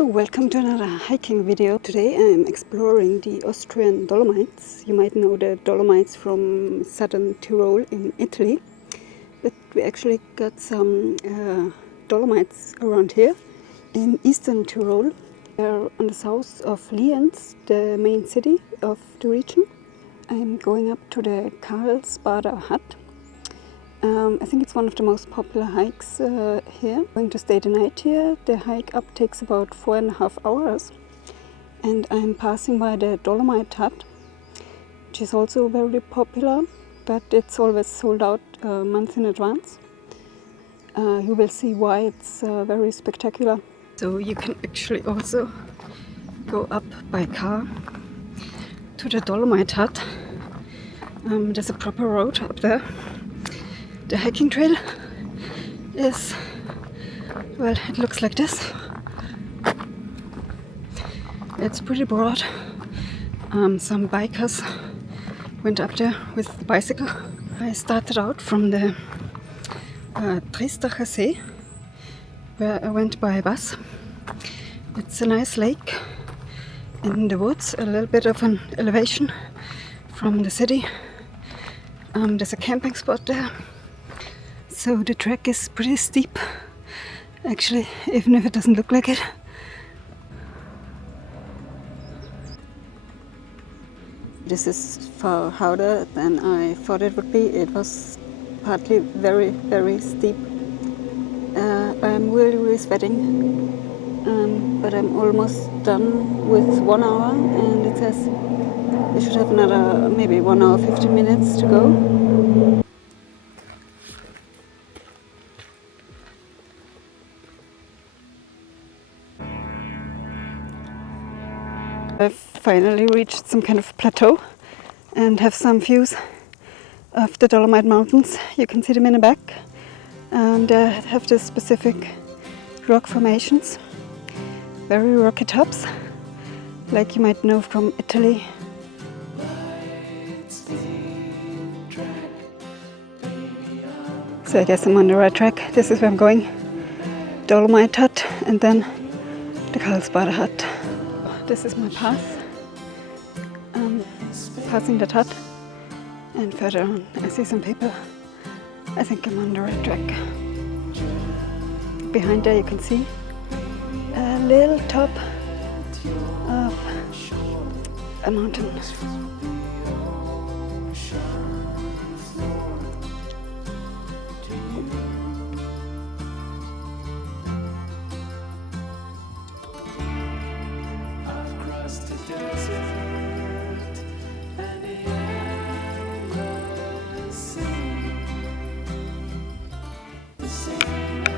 So welcome to another hiking video. Today I'm exploring the Austrian Dolomites. You might know the Dolomites from southern Tyrol in Italy, but we actually got some Dolomites around here in Eastern Tyrol. They're on the south of Lienz, the main city of the region. I'm going up to the Karlsbader Hut. I think it's one of the most popular hikes here. I'm going to stay the night here. The hike up takes about 4.5 hours. And I'm passing by the Dolomite Hut, which is also very popular, but it's always sold out a month in advance. You will see why it's very spectacular. So you can actually also go up by car to the Dolomite Hut. There's a proper road up there. The hiking trail is, well, it looks like this. It's pretty broad. Some bikers went up there with the bicycle. I started out from the Triestacher Lake, where I went by bus. It's a nice lake in the woods, a little bit of an elevation from the city. There's a camping spot there. So the trek is pretty steep, actually, even if it doesn't look like it. This is far harder than I thought it would be. It was partly very, very steep. I'm really sweating, but I'm almost done with 1 hour, and it says I should have another maybe 1 hour 15 minutes to go. I've finally reached some kind of plateau and have some views of the Dolomite Mountains. You can see them in the back, and have the specific rock formations, very rocky tops, like you might know from Italy. So I guess I'm on the right track. This is where I'm going. Dolomite Hut and then the Karlsbader Hut. This is my path, passing that hut, and further on I see some people. I think I'm on the right track. Behind there you can see a little top of a mountain.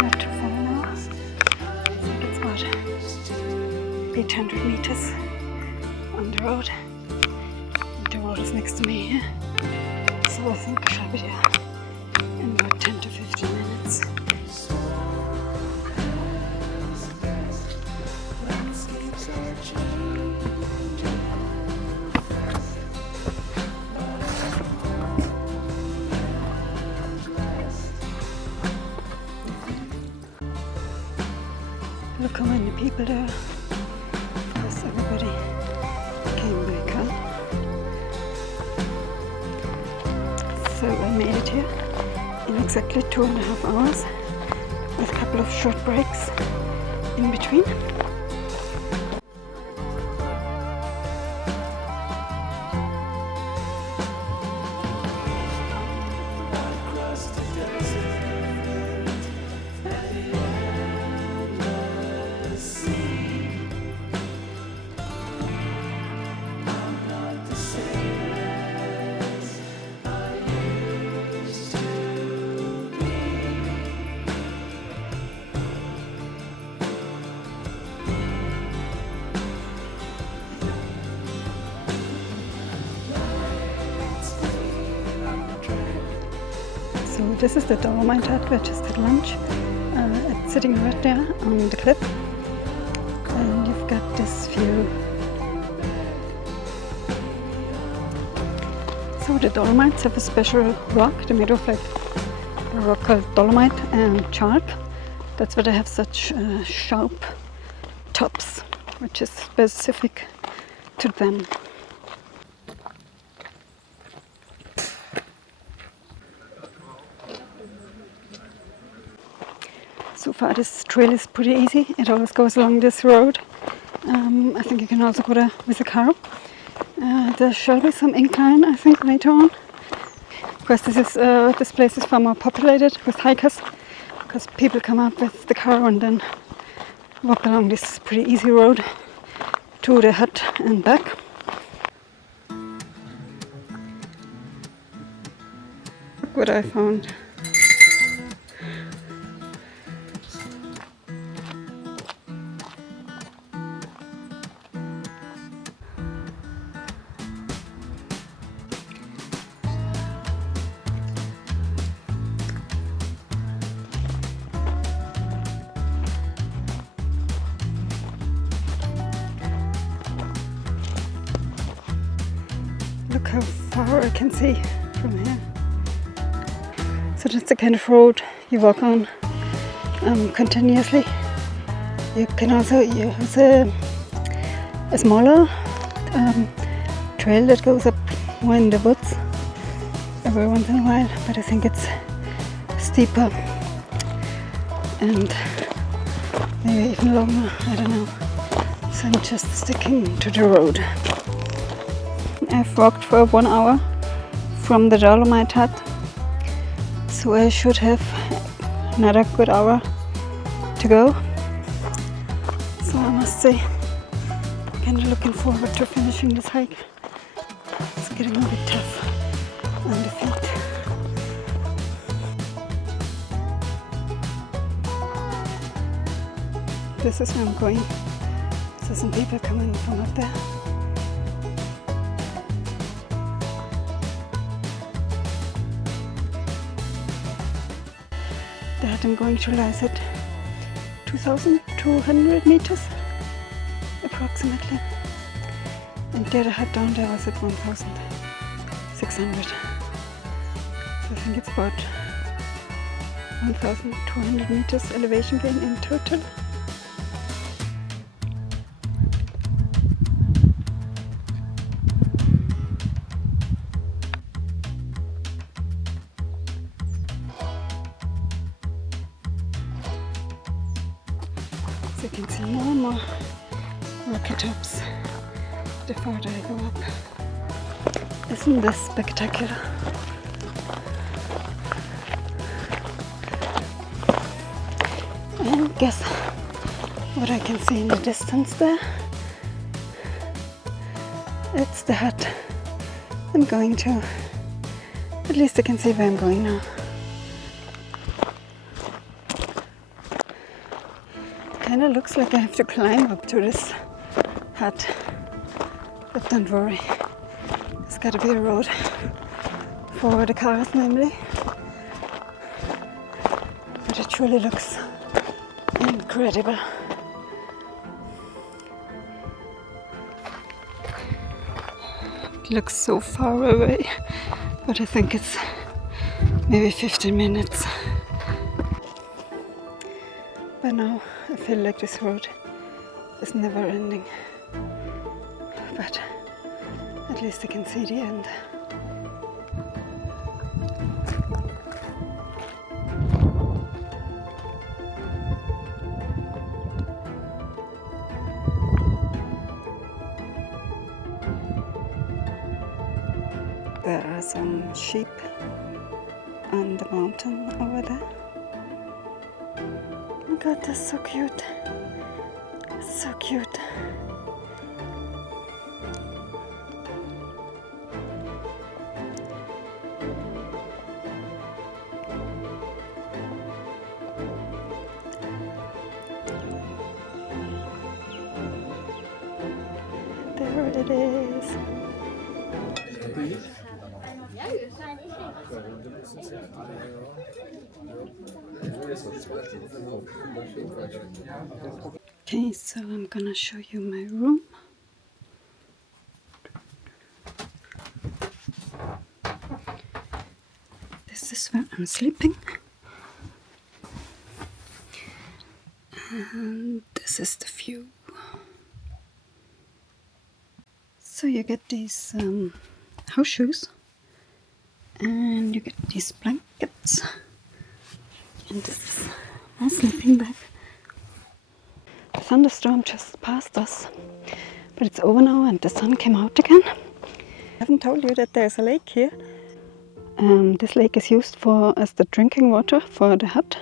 Not too far now. I think it's about 800 meters on the road. The road is next to me here, so I think I shall be there in about 10 to 15 minutes. Look how many people there. Of course, everybody came by car. So I made it here in exactly 2.5 hours, with a couple of short breaks in between. So this is the Dolomite Hut where I just had lunch. It's sitting right there on the cliff, and you've got this view. So the Dolomites have a special rock. They're made of like a rock called Dolomite and chalk. That's why they have such sharp tops, which is specific to them. So far this trail is pretty easy. It always goes along this road. I think you can also go there with a car. There shall be some incline, I think, later on. Of course, this place is far more populated with hikers, because people come up with the car and then walk along this pretty easy road to the hut and back. Look what I found. Look how far I can see from here. So that's the kind of road you walk on continuously. You can also use a smaller trail that goes up more in the woods every once in a while, but I think it's steeper and maybe even longer, I don't know. So I'm just sticking to the road. I've walked for 1 hour from the Dolomite hut, so I should have another good hour to go. So I must say, I'm kind of looking forward to finishing this hike. It's getting a bit tough on the feet. This is where I'm going. So some people coming from up there. The hut I'm going to lies at 2,200 meters approximately, and the other hut down there was at 1,600. So I think it's about 1,200 meters elevation gain in total. So you can see more and more rocky tops the farther I go up. Isn't this spectacular? And guess what I can see in the distance there? It's the hut I'm going to. At least I can see where I'm going now. Kind of looks like I have to climb up to this hut, but don't worry, there's got to be a road for the cars namely. But it truly looks incredible. It looks so far away, but I think it's maybe 15 minutes. But now I feel like this road is never ending. But at least I can see the end. There are some sheep on the mountain over there. Oh God, that's so cute. So cute. There it is. Okay, so I'm gonna show you my room. This is where I'm sleeping. And this is the view So you get these house shoes, and you get these blankets, and this nice sleeping bag. The thunderstorm just passed us, but it's over now and the sun came out again. I haven't told you that there's a lake here. This lake is used as the drinking water for the hut.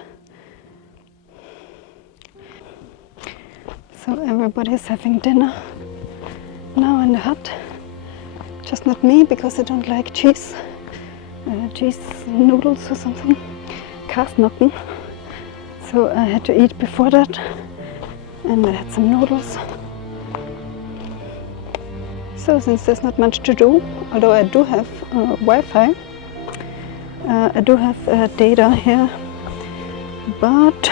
So everybody's having dinner now in the hut. Just not me, because I don't like cheese noodles or something, Karsnocken. So I had to eat before that, and I had some noodles. So since there's not much to do, although I do have Wi-Fi, I do have data here, but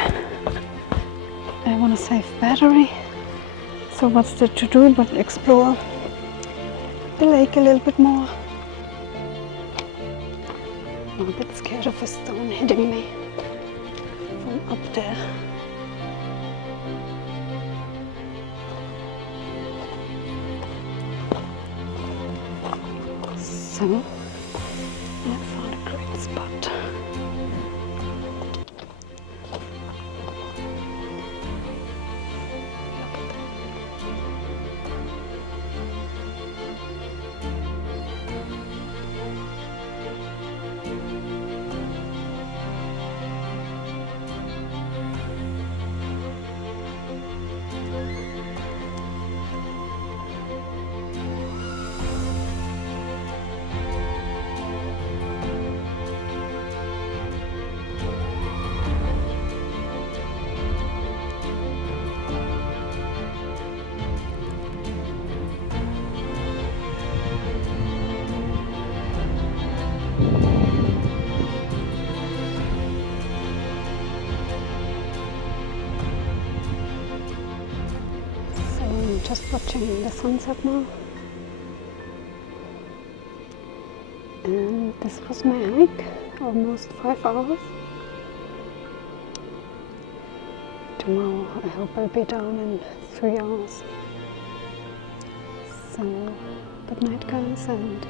I want to save battery. So what's there to do but explore the lake a little bit more. I'm a bit scared of a stone hitting me from up there. So I found a great spot. Just watching the sunset now, and this was my hike, almost 5 hours. Tomorrow I hope I'll be down in 3 hours. So good night guys, and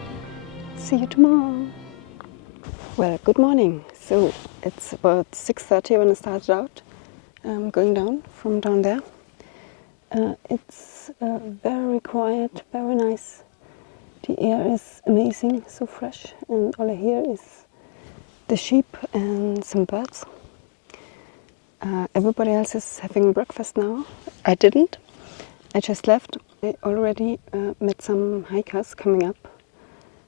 see you tomorrow. Well, good morning. So it's about 6:30 when I started out, going down from down there. It's very quiet, very nice. The air is amazing, so fresh, and all I hear is the sheep and some birds. Everybody else is having breakfast now. I didn't. I just left. I already met some hikers coming up,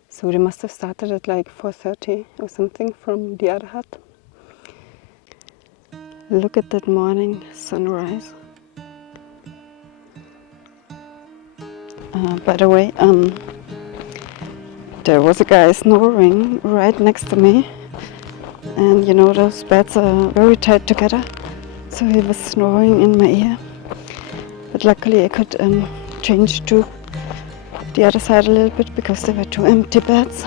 so they must have started at like 4:30 or something from the other hut. Look at that morning sunrise. By the way, there was a guy snoring right next to me, and you know those beds are very tight together, so he was snoring in my ear. But luckily I could change to the other side a little bit because there were 2 empty beds.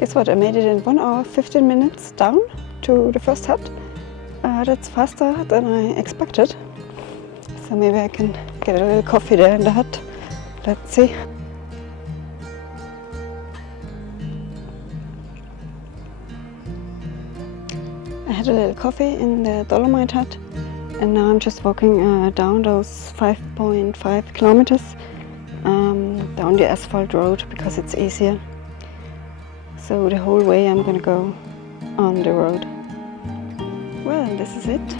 Guess what, I made it in 1 hour 15 minutes down to the first hut. That's faster than I expected. So maybe I can get a little coffee there in the hut. Let's see. I had a little coffee in the Dolomite hut, and now I'm just walking down those 5.5 kilometers down the asphalt road because it's easier. So the whole way I'm gonna go on the road. Well, this is it.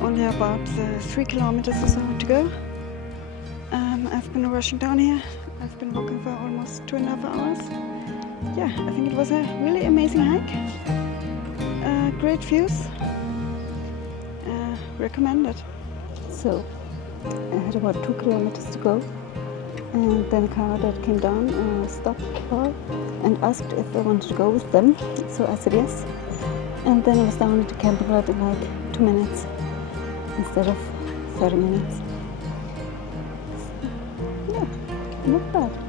Only about 3 kilometers or so to go. I've been rushing down here. I've been walking for almost 2.5 hours. Yeah, I think it was a really amazing hike. Great views. Recommended. So I had about 2 kilometers to go. And then a car that came down stopped and asked if I wanted to go with them. So I said yes. And then I was down at the camping ground in like 2 minutes instead of 30 minutes. So, yeah, not bad.